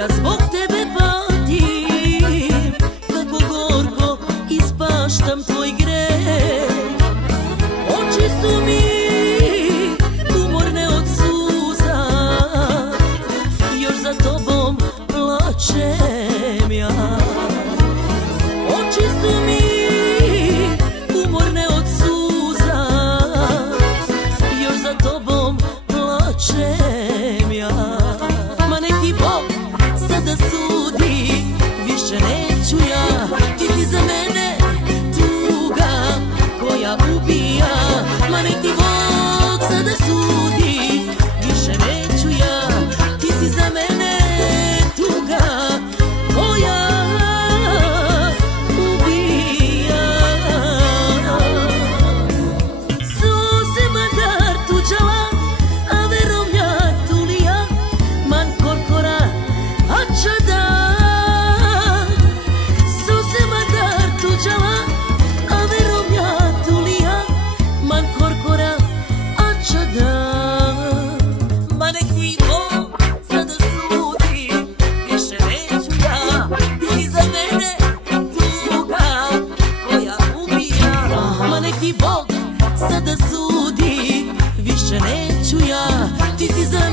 Ja zbog tebe patim, kako gorko ispaštam tvoj greh. Oči su mi umorne od suza, još za tobom plačem ja. Oči su mi umorne od suza, još za tobom plačem ja. Ma nek ti Bog sada sudi, više neću ja. Ti si za mene tuga koja ubija. Ma nek ti Bog sada sudi, više neću ja. Ti si za mene tuga koja ubija. So se madar tuđala, a verom ja tulija, man korkora açada. So se madar tuđala, a verom ja tulija, man korkora açada. Ma nek mi Bog sada sudi, više neću ja. Ti za mene tuga koja ubija. Ma nek ti Bog sada sudi, više neću ja. Ti si za